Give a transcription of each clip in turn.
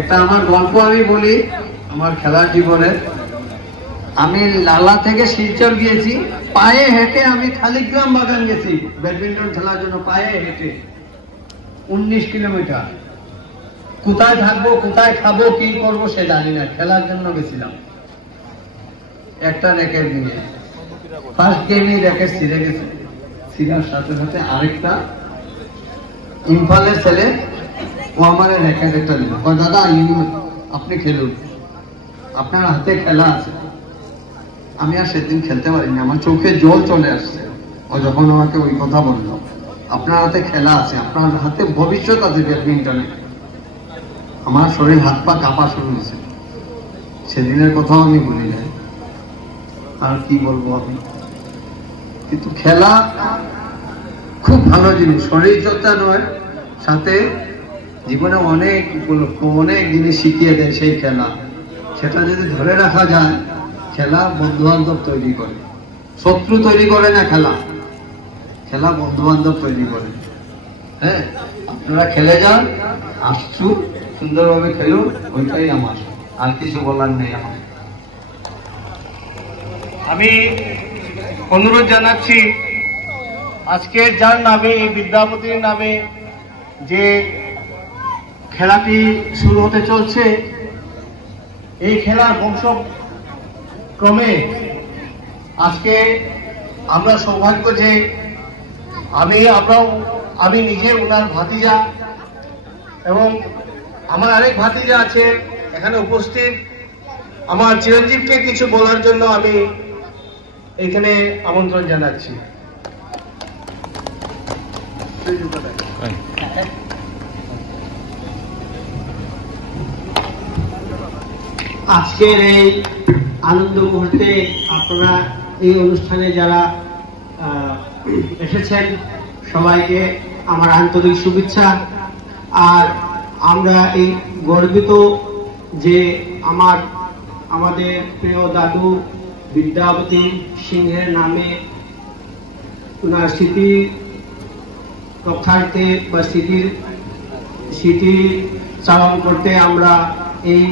একটা আমার গল্প আমি বলি আমার খেলার জীবনের। আমি লালা থেকে শিলচর গিয়েছি, পায়ে হেঁটে আমি খালিগ্রাম বাগান গেছি ব্যাডমিন্টন খেলার জন্য, পায়ে হেঁটে 19 কিলোমিটার। কোথায় থাকবো, কোথায় খাবো, কি করবো সে জানি না, খেলার জন্য গেছিলাম। একটা র্যাকেট নিয়ে ফার্স্ট গেমই র্যাকেট ছিঁড়ে গেছে, ছিঁড়ার সাথে সাথে আরেকটা ইম্ফলের ছেলে ও আমার র্যাকেট একটা দিল, দাদা আপনি খেলুন, আপনার হাতে খেলা আছে। আমি আর সেদিন খেলতে পারিনি, আমার চোখে জল চলে আসছে ও যখন আমাকে ওই কথা বলল, আপনার হাতে খেলা আছে, আপনার হাতে ভবিষ্যৎ আছে ব্যাডমিন্টনে। আমার শরীর হাত পা কাঁপা শুরু হয়েছে, সেদিনের কথাও আমি ভুলি নাই। আর কি বলবো আমি, কিন্তু খেলা খুব ভালো জিনিস, শরীর চর্চা নয়, সাথে জীবনে অনেক উপলক্ষ, অনেক জিনিস শিখিয়ে দেয় সেই খেলা। সেটা যদি ধরে রাখা যায়, খেলা বন্ধু বান্ধব তৈরি করে, শত্রু তৈরি করে না। খেলা বন্ধু বান্ধব তৈরি করে। হ্যাঁ, আপনারা খেলে যান, আসছু সুন্দরভাবে খেলুন, ওইটাই আমার, আর কিছু বলার নেই আমার। আমি অনুরোধ জানাচ্ছি আজকের যার নামে, এই বিদ্যাপতির নামে যে খেলাটি শুরু হতে চলছে, এই খেলার বংশক্রমে আজকে আমরা সৌভাগ্য যে আমি নিজে ওনার ভাতিজা এবং আমার আরেক ভাতিজা আছে এখানে উপস্থিত। আমার চিরঞ্জীবকে কিছু বলার জন্য আমি এখানে আমন্ত্রণ জানাচ্ছি। আজকের এই আনন্দ মুহূর্তে আপনারা এই অনুষ্ঠানে যারা এসেছেন সবাইকে আমার আন্তরিক শুভেচ্ছা। আর আমরা এই গর্বিত যে আমাদের প্রিয় দাদু বিদ্যাপতি সিংহের নামে ওনার স্মৃতি রক্ষার্থে বা স্মৃতি চালন করতে আমরা এই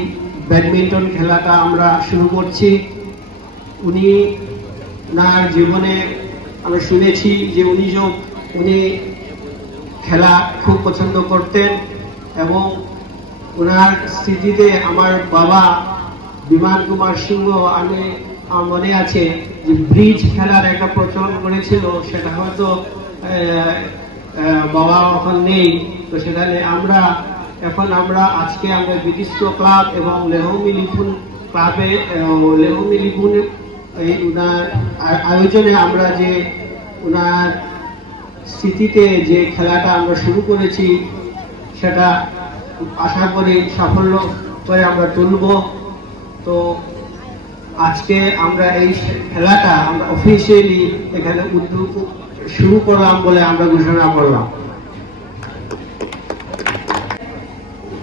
ব্যাডমিন্টন খেলাটা আমরা শুরু করছি। উনার জীবনে আমরা শুনেছি যে উনি খেলা খুব পছন্দ করতেন এবং ওনার স্মৃতিতে আমার বাবা বিমান কুমার সিংহ, আমার মনে আছে যে ব্রিজ খেলার একটা প্রচলন করেছিল, সেটা হয়তো বাবা এখন নেই। তো সেখানে আজকে আমরা ব্রিটিশ ক্লাব এবং লেহমি লিপুন এই উনার আয়োজনে আমরা যে উনার স্মৃতিতে যে খেলাটা আমরা শুরু করেছি, সেটা আশা করি সাফল্য করে আমরা তুলব। তো আজকে আমরা এই খেলাটা আমরা অফিসিয়ালি এখানে উদ্যোগ শুরু করলাম বলে আমরা ঘোষণা করলাম।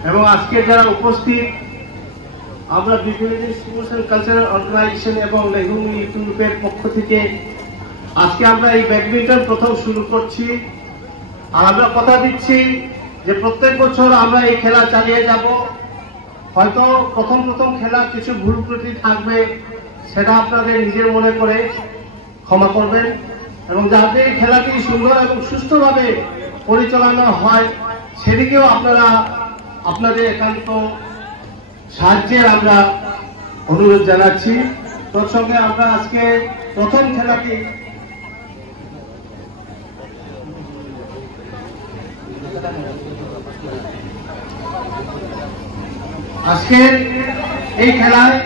এবং আজকে যারা উপস্থিত, আমরা বিভিন্ন স্পোর্টস এন্ড কালচারাল অর্গানাইজেশন এবং লেহুমি ইউটিউবের পক্ষ থেকে আজকে আমরা এই ব্যাডমিন্টন প্রথম শুরু করছি। আর আমরা কথা দিচ্ছি যে প্রত্যেক বছর আমরা এই খেলা চালিয়ে যাব। হয়তো প্রথম খেলা কিছু ভুল ত্রুটি থাকবে, সেটা আপনাদের নিজের মনে করে ক্ষমা করবেন এবং যাতে এই খেলাটি সুন্দর এবং সুষ্ঠুভাবে পরিচালনা হয় সেদিকেও আপনারা আপনাদের একান্ত সাহায্যের আমরা অনুরোধ জানাচ্ছি। তোর সঙ্গে আমরা আজকে প্রথম খেলাটি আজকের এই খেলায়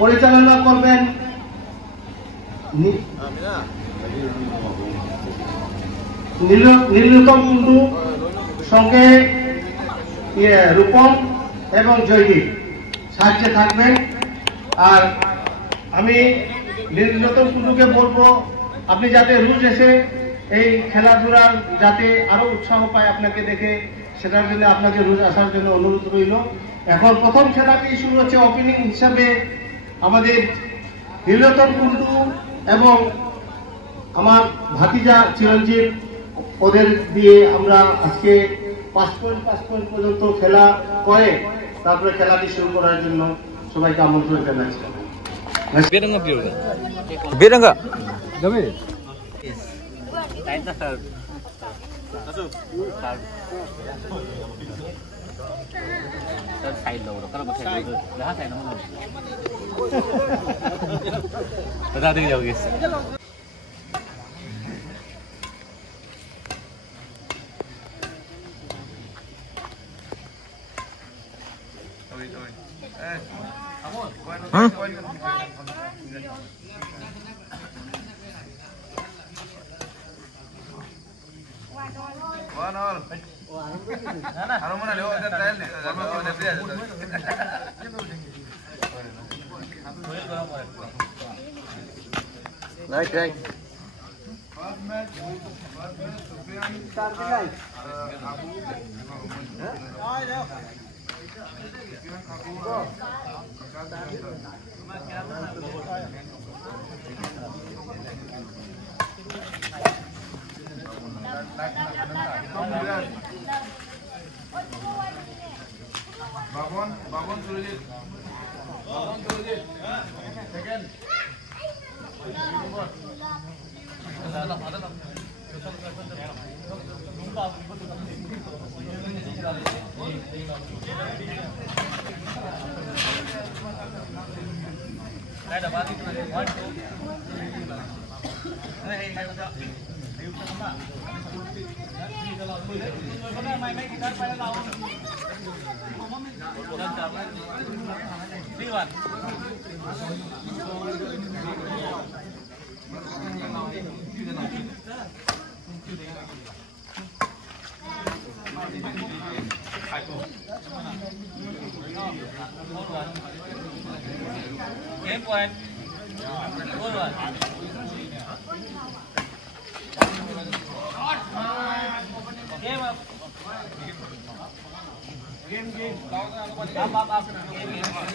পরিচালনা করবেন নীলতম কুন্ডু, সঙ্গে রূপম এবং জয়দীপ সাহায্যে থাকবেন। আর আমি নীলতম কুন্ডুকে বলবো আপনি যাতে রোজ এসে এই খেলাধুলার যাতে আরো উৎসাহ পায় আপনাকে দেখে, সেটার জন্য আপনাকে রোজ আসার জন্য অনুরোধ রইল। এখন প্রথম খেলাটি শুরু হচ্ছে। ওপেনিং হিসাবে আমাদের নীলতম কুন্ডু এবং আমার ভাতিজা চিরঞ্জীব, ওদের দিয়ে আমরা আজকে 5 পয়েন্ট পর্যন্ত খেলা করে তারপরে খেলাটি শুরু করার জন্য সবাইকে আমন্ত্রণ জানাচ্ছি। Beda nggak? Hah? Right, right. Babon Surajit. Second. Game point. Good one. Game up. Game. Up.